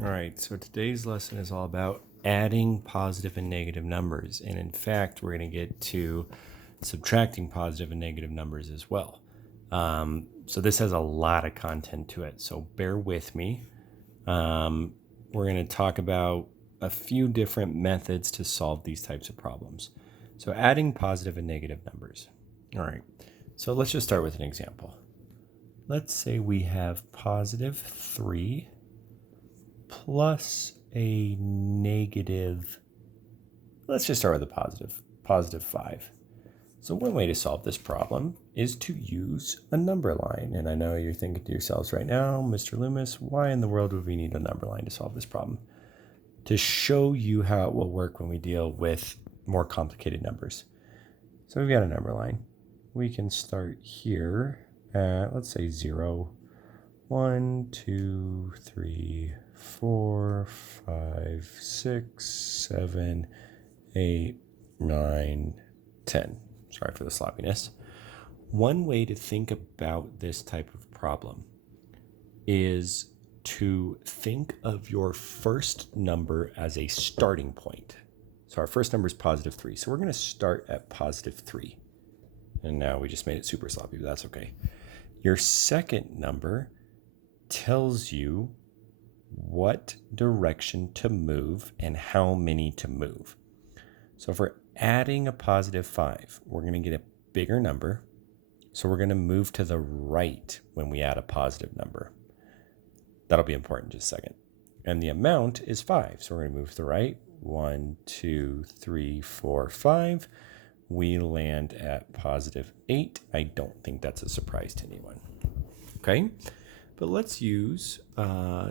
All right, so today's lesson is all about adding positive and negative numbers. And in fact, we're going to get to subtracting positive and negative numbers as well. So this has a lot of content to it, so bear with me. We're going to talk about a few different methods to solve these types of problems. So adding positive and negative numbers. All right, so let's just start with an example. Let's say we have positive 3 plus a negative, let's just start with a positive 5. So one way to solve this problem is to use a number line. And I know you're thinking to yourselves right now, Mr. Loomis, why in the world would we need a number line to solve this problem? To show you how it will work when we deal with more complicated numbers. So we've got a number line. We can start here at, let's say 0, 1, 2, 3, 4, 5, 6, 7, 8, 9, 10. Sorry for the sloppiness. One way to think about this type of problem is to think of your first number as a starting point. So our first number is positive 3. So we're going to start at positive 3. And now we just made it super sloppy, but that's okay. Your second number tells you what direction to move and how many to move. So if we're adding a positive 5, we're going to get a bigger number. So we're going to move to the right when we add a positive number. That'll be important in just a second. And the amount is 5. So we're going to move to the right. 1, 2, 3, 4, 5. We land at positive 8. I don't think that's a surprise to anyone. Okay? But let's use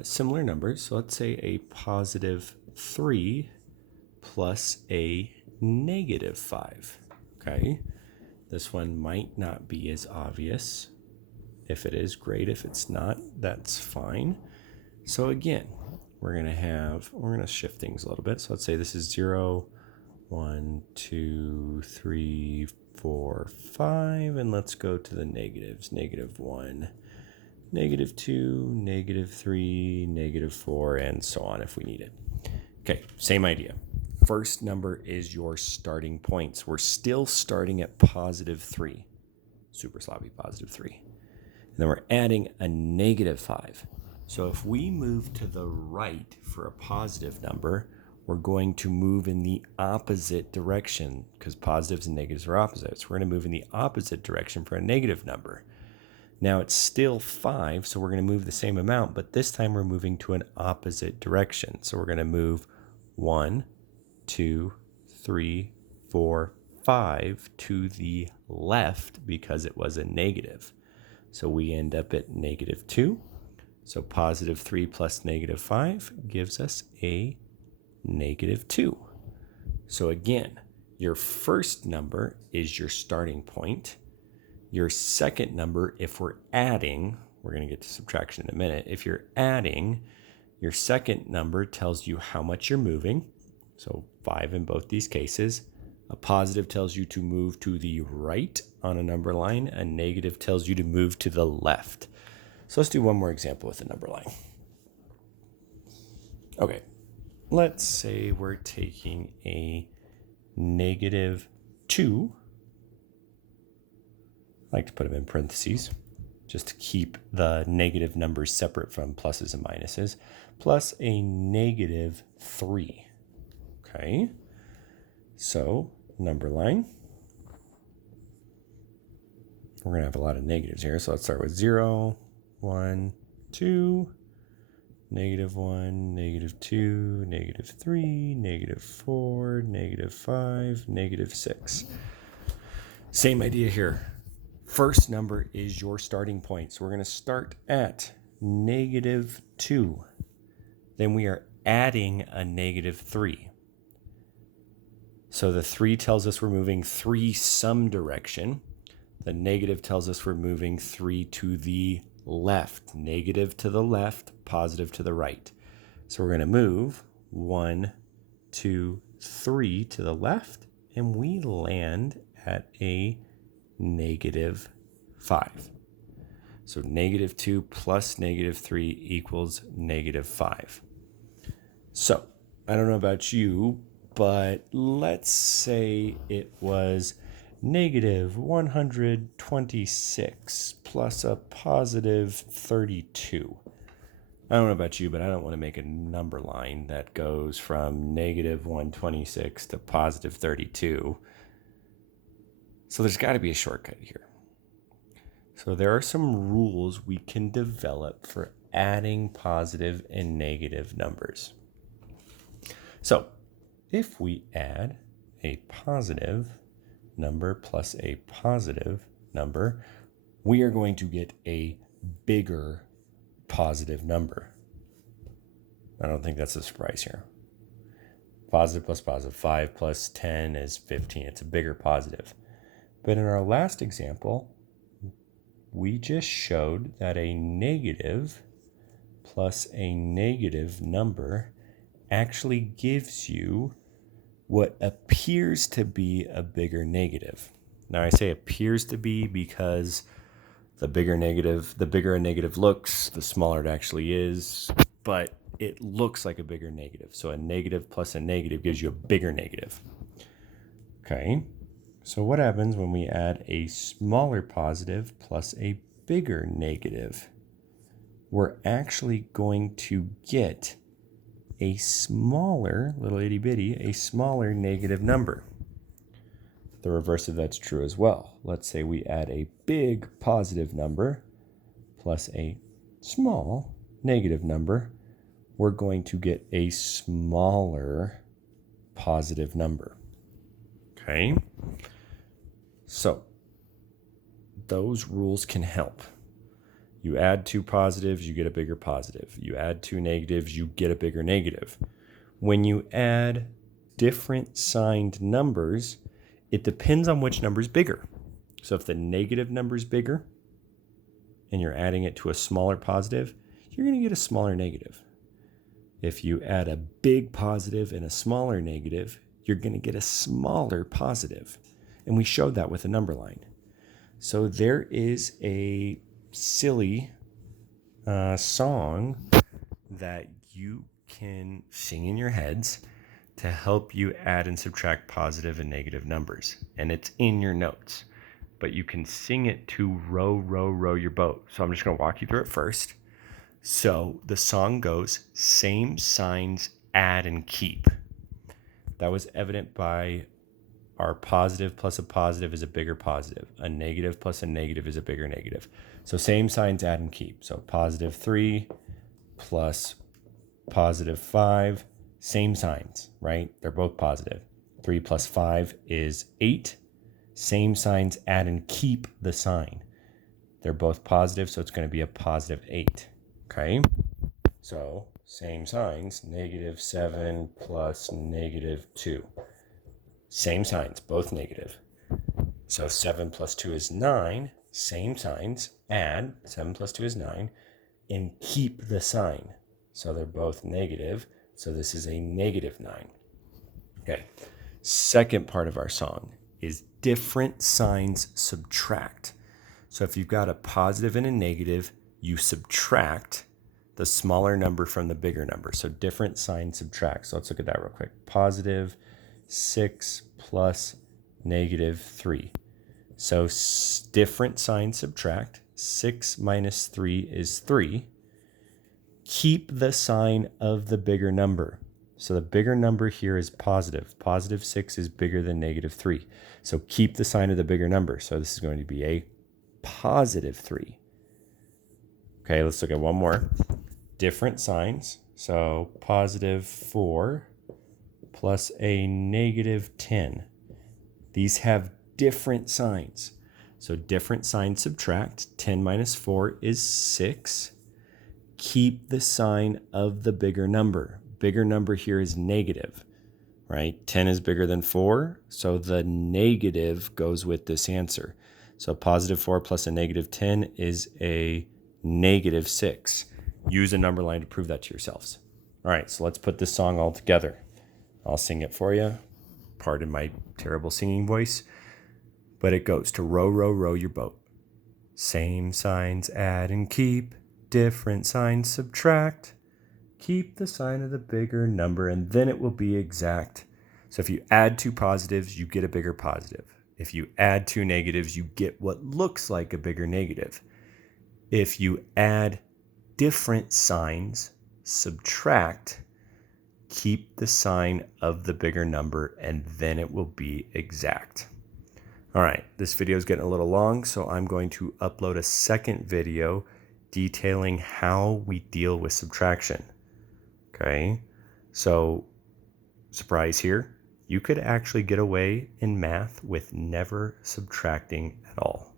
similar numbers. So let's say a positive 3 plus a negative 5. Okay? This one might not be as obvious. If it is, great. If it's not, that's fine. So again, we're going to shift things a little bit. So let's say this is 0, 1, 2, 3, 4, 5. And let's go to the negatives. Negative 1. Negative 2, negative 3, negative 4, and so on if we need it. Okay, same idea. First number is your starting points. We're still starting at positive 3. Super sloppy, positive 3. And then we're adding a negative 5. So if we move to the right for a positive number, we're going to move in the opposite direction because positives and negatives are opposites. We're going to move in the opposite direction for a negative number. Now it's still 5, so we're going to move the same amount, but this time we're moving to an opposite direction. So we're going to move 1, 2, 3, 4, 5 to the left because it was a negative. So we end up at negative 2. So positive 3 plus negative 5 gives us a negative 2. So again, your first number is your starting point. Your second number, if we're adding, we're going to get to subtraction in a minute. If you're adding, your second number tells you how much you're moving. So 5 in both these cases. A positive tells you to move to the right on a number line. A negative tells you to move to the left. So let's do one more example with a number line. Okay, let's say we're taking a negative 2. I like to put them in parentheses just to keep the negative numbers separate from pluses and minuses, plus a negative 3. Okay, so number line. We're going to have a lot of negatives here, so let's start with 0, 1, 2, negative 1, negative 2, negative 3, negative 4, negative 5, negative 6. Same idea here. First number is your starting point. So we're going to start at negative 2. Then we are adding a negative 3. So the 3 tells us we're moving 3 some direction. The negative tells us we're moving 3 to the left. Negative to the left, positive to the right. So we're going to move 1, 2, 3 to the left, and we land at a negative 5. So negative 2 plus negative 3 equals negative 5. So, I don't know about you, but let's say it was negative 126 plus a positive 32. I don't know about you, but I don't want to make a number line that goes from negative 126 to positive 32. So there's got to be a shortcut here. So there are some rules we can develop for adding positive and negative numbers. So if we add a positive number plus a positive number, we are going to get a bigger positive number. I don't think that's a surprise here. Positive plus positive, 5 plus 10 is 15. It's a bigger positive. But in our last example, we just showed that a negative plus a negative number actually gives you what appears to be a bigger negative. Now I say appears to be because the bigger a negative looks, the smaller it actually is, but it looks like a bigger negative. So a negative plus a negative gives you a bigger negative. Okay, so what happens when we add a smaller positive plus a bigger negative? We're actually going to get a smaller, little itty bitty, a smaller negative number. The reverse of that's true as well. Let's say we add a big positive number plus a small negative number. We're going to get a smaller positive number. Okay? So, those rules can help. You add two positives, you get a bigger positive. You add two negatives, you get a bigger negative. When you add different signed numbers, it depends on which number is bigger. So if the negative number is bigger and you're adding it to a smaller positive, you're going to get a smaller negative. If you add a big positive and a smaller negative, you're going to get a smaller positive. And we showed that with a number line. So there is a silly song that you can sing in your heads to help you add and subtract positive and negative numbers. And it's in your notes. But you can sing it to row, row, row your boat. So I'm just going to walk you through it first. So the song goes, same signs, add and keep. That was evident by our positive plus a positive is a bigger positive. A negative plus a negative is a bigger negative. So same signs, add and keep. So positive 3 plus positive 5, same signs, right? They're both positive. 3 plus 5 is 8. Same signs, add and keep the sign. They're both positive, so it's going to be a positive 8. Okay? So same signs, negative 7 plus negative 2. Same signs, both negative. So 7 plus 2 is 9. Same signs, add, 7 plus 2 is 9, and keep the sign. So they're both negative, so this is a negative 9. Okay, second part of our song is different signs subtract. So if you've got a positive and a negative, you subtract the smaller number from the bigger number. So different signs subtract. So let's look at that real quick. Positive 6 plus negative 3. So different signs subtract. 6 minus 3 is 3. Keep the sign of the bigger number. So the bigger number here is positive. Positive 6 is bigger than negative 3. So keep the sign of the bigger number. So this is going to be a positive 3. Okay, let's look at one more. Different signs. So positive 4 plus a negative 10. These have different signs. So different signs subtract. 10 minus 4 is 6. Keep the sign of the bigger number. Bigger number here is negative, right? 10 is bigger than 4, so the negative goes with this answer. So positive 4 plus a negative 10 is a negative 6. Use a number line to prove that to yourselves. All right, so let's put this song all together. I'll sing it for you. Pardon my terrible singing voice. But it goes to row, row, row your boat. Same signs add and keep. Different signs subtract. keep the sign of the bigger number, and then it will be exact. So if you add two positives, you get a bigger positive. If you add two negatives, you get what looks like a bigger negative. If you add different signs, subtract, keep the sign of the bigger number, and then it will be exact. All right, this video is getting a little long, so I'm going to upload a second video detailing how we deal with subtraction. Okay, so surprise here, you could actually get away in math with never subtracting at all.